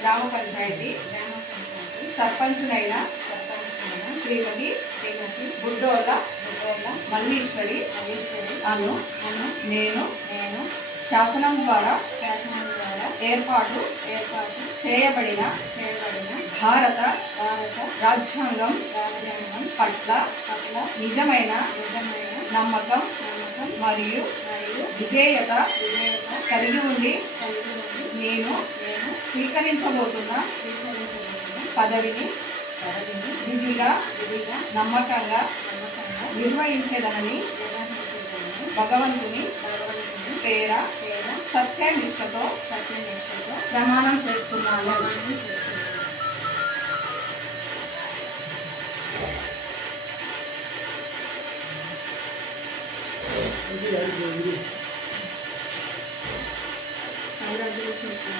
గ్రామ పంచాయతీ సర్పంచునైన శ్రీమతి బుడ్డోళ్ళ మల్లీశ్వరి అను నేను శాసనం ద్వారా ఏర్పాటు చేయబడిన భారత రాజ్యాంగం పట్ల నిజమైన నమ్మకం మరియు విధేయత కలిగి ఉండి నేను స్వీకరించబోతున్న పదవిని విధిగా నమ్మకంగా నిర్వహించేదనని భగవంతుని పేర సత్యనిష్టతో ప్రమాణం చేస్తున్నాను. కంగ్రాచులేషన్స్.